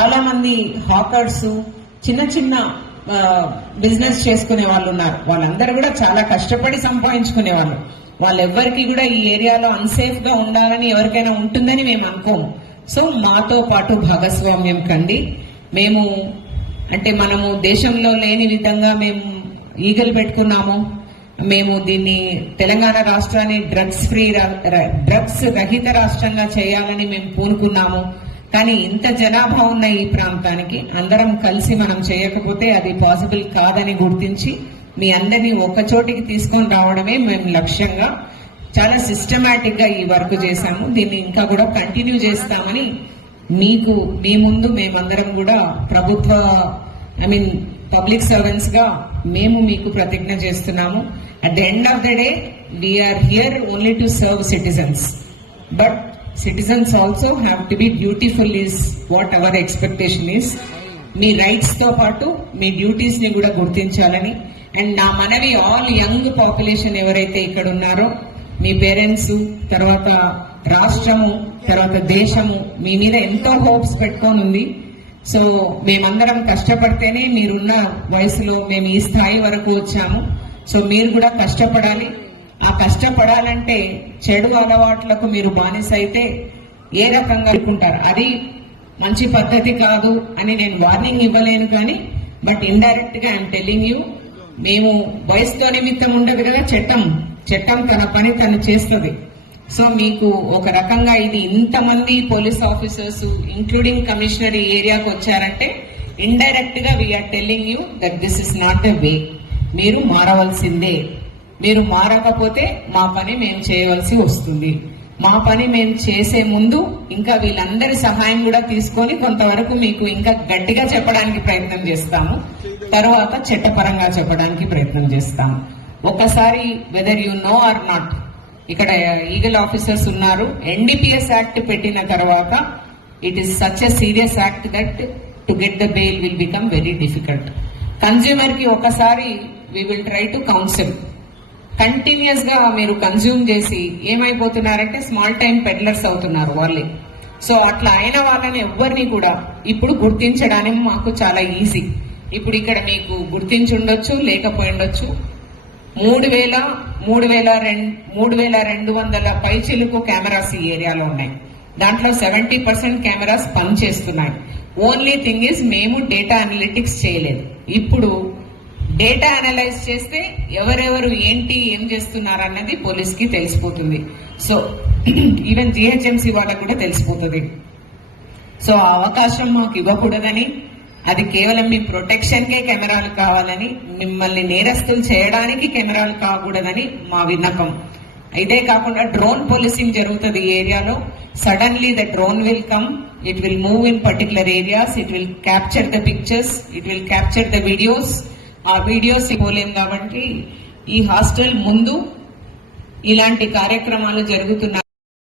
చాలా మంది హాకర్స్, చిన్న చిన్న బిజినెస్ చేసుకునే వాళ్ళు ఉన్నారు. వాళ్ళందరూ కూడా చాలా కష్టపడి సంపాదించుకునే వాళ్ళు. వాళ్ళెవ్వరికి కూడా ఈ ఏరియాలో అన్సేఫ్ గా ఉండాలని ఎవరికైనా ఉంటుందని మేము అనుకోము. సో మాతో పాటు భాగస్వామ్యం కండి. మేము అంటే మనము దేశంలో లేని విధంగా మేము ఈగలు పెట్టుకున్నాము. మేము దీన్ని తెలంగాణ రాష్ట్రాన్ని డ్రగ్స్ రహిత రాష్ట్రంగా చేయాలని మేము పూనుకున్నాము. కానీ ఇంత జనాభా ఉన్న ఈ ప్రాంతానికి అందరం కలిసి మనం చేయకపోతే అది పాసిబుల్ కాదని గుర్తించి మీ అందరినీ ఒక చోటికి తీసుకొని రావడమే మేము లక్ష్యంగా చాలా సిస్టమేటిక్ గా ఈ వర్క్ చేశాము. దీన్ని ఇంకా కూడా కంటిన్యూ చేస్తామని మీకు మీ ముందు మేమందరం కూడా పబ్లిక్ సర్వెంట్స్ గా మేము మీకు ప్రతిజ్ఞ చేస్తున్నాము. At the end of the day we are here only to serve citizens, but citizens also have to be dutiful is what our expectation is. Me rights తో పాటు మీ డ్యూటీస్ ని కూడా గుర్తించాలని. అండ్ నా మనవి ఆల్ యంగ్ పాపులేషన్ ఎవరైతే ఇక్కడ ఉన్నారో, మీ పేరెంట్స్, తర్వాత రాష్ట్రము, తర్వాత దేశము మీ మీద ఎంతో హోప్స్ పెట్టుకొని ఉంది. సో మేమందరం కష్టపడితేనే మీరున్న వయసులో మేము ఈ స్థాయి వరకు వచ్చాము. సో మీరు కూడా కష్టపడాలి. ఆ కష్టపడాలంటే చెడు అలవాట్లకు మీరు బానిస అయితే ఏ రకంగా అనుకుంటారు, అది మంచి పద్ధతి కాదు అని నేను వార్నింగ్ ఇవ్వలేను. కానీ బట్ ఇండైరెక్ట్ గా ఐఎమ్ టెల్లింగ్ యూ, మేము వయసుతో నిమిత్తం ఉండదు కదా, చట్టం తన పని తను చేస్తుంది. సో మీకు ఒక రకంగా ఇది ఇంతమంది పోలీస్ ఆఫీసర్స్ ఇంక్లూడింగ్ కమిషనర్ ఈ ఏరియాకు వచ్చారంటే ఇండైరెక్ట్ గా we are telling you that this is not the way. మీరు మారవలసిందే. మీరు మారకపోతే మా పని మేము చేయవలసి వస్తుంది. మా పని మేము చేసే ముందు ఇంకా వీళ్ళందరి సహాయం కూడా తీసుకొని కొంతవరకు మీకు ఇంకా గట్టిగా చెప్పడానికి ప్రయత్నం చేస్తాము. తర్వాత చట్టపరంగా చెప్పడానికి ప్రయత్నం చేస్తాము. ఒకసారి whether you know or not, ఇక్కడ ఈగల్ ఆఫీసర్స్ ఉన్నారు. ఎన్డీపీఎస్ యాక్ట్ పెట్టిన తర్వాత it is such a serious act that to get the bail will become very difficult. Consumer కి ఒకసారి we will try to counsel. Continuous గా మీరు consume చేసి ఏమైపోతున్నారంటే small time peddlers అవుతున్నారు వాళ్ళే. సో అట్లా అయిన వాళ్ళని ఎవ్వరిని కూడా ఇప్పుడు గుర్తించడానికి మాకు చాలా ఈజీ. ఇప్పుడు ఇక్కడ మీకు గుర్తించి ఉండొచ్చు, లేకపోయి ఉండొచ్చు. 3,200 పైచిలుకు కెమెరాస్ ఈ ఏరియాలో ఉన్నాయి. దాంట్లో 70% కెమెరాస్ పనిచేస్తున్నాయి. ఓన్లీ థింగ్ ఈజ్ మేము డేటా అనలిటిక్స్ చేయలేదు. ఇప్పుడు డేటా అనలైజ్ చేస్తే ఎవరెవరు ఏంటి ఏం చేస్తున్నారు అన్నది పోలీస్ కి తెలిసిపోతుంది. సో ఈవెన్ జిహెచ్ఎంసీ వాళ్ళకు కూడా తెలిసిపోతుంది. సో ఆ అవకాశం మాకు ఇవ్వకూడదని, అది కేవలం మీ ప్రొటెక్షన్ కే కెమెరాలు కావాలని, మిమ్మల్ని నేరస్తులు చేయడానికి కెమెరాలు కాకూడదని మా విన్నపం. ఇదే కాకుండా డ్రోన్ పోలీసింగ్ జరుగుతుంది ఈ ఏరియాలో. Suddenly the drone will come, it will move in particular areas, it will capture the pictures, it will capture the videos. ఆ వీడియోస్ ఇవ్వలేం కాబట్టి ఈ హాస్టల్ ముందు ఇలాంటి కార్యక్రమాలు జరుగుతున్నాయి.